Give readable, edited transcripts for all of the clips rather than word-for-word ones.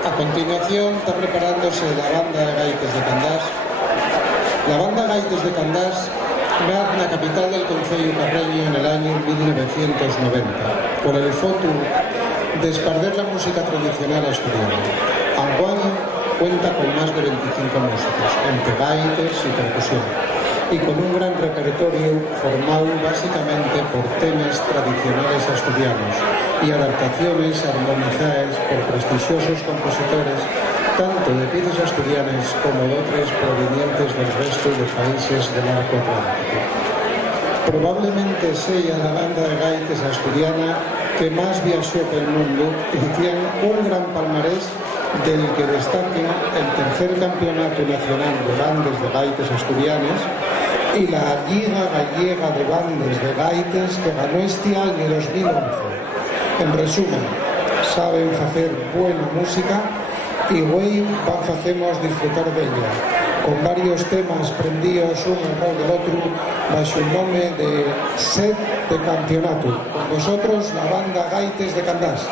A continuación está preparándose la banda de gaites de Candás. La banda Gaites de Candás nace en la capital del concello carreño en el año 1990 con el foto de esparder la música tradicional asturiana. Anguaño cuenta con más de 25 músicos, entre gaites y percusión, y con un gran repertorio formado básicamente por temas tradicionales asturianos y adaptaciones armonizadas por prestigiosos compositores tanto de piezas asturianas como de otras provenientes del resto de países del arco atlántico. Probablemente sea la banda de gaites asturiana que más viajó por el mundo y tiene un gran palmarés del que destaquen el tercer campeonato nacional de bandas de gaites asturianas y la Liga Gallega de Bandas de Gaites que ganó este año 2011. En resumen, saben hacer buena música y hoy facemos disfrutar de ella, con varios temas prendidos uno al del otro bajo el nombre de Set de Campeonato. Con vosotros la banda Gaites de Candás.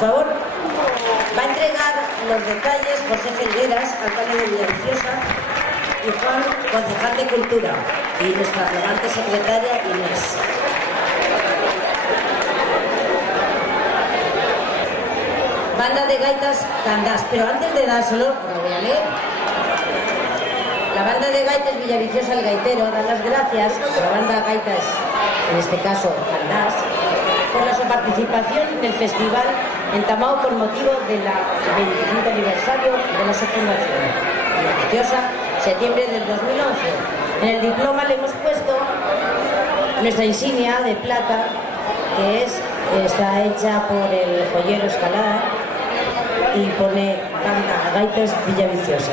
favor. Va a entregar los detalles José Felgueras, alcalde de Villaviciosa, y Juan, concejal de Cultura, y nuestra flamante secretaria Inés. Banda de gaitas Candás, pero antes de dárselo, lo voy a leer. La banda de gaitas Villaviciosa El Gaitero da las gracias a la banda Gaitas, en este caso Candás, por su participación en el festival entamado por motivo del 25 aniversario de la fundación Villaviciosa, septiembre del 2011. En el diploma le hemos puesto nuestra insignia de plata, que está hecha por el joyero Escalada, y pone Banda Gaitas Villaviciosa.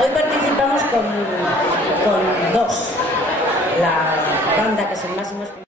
Hoy participamos con dos, la banda que es el máximo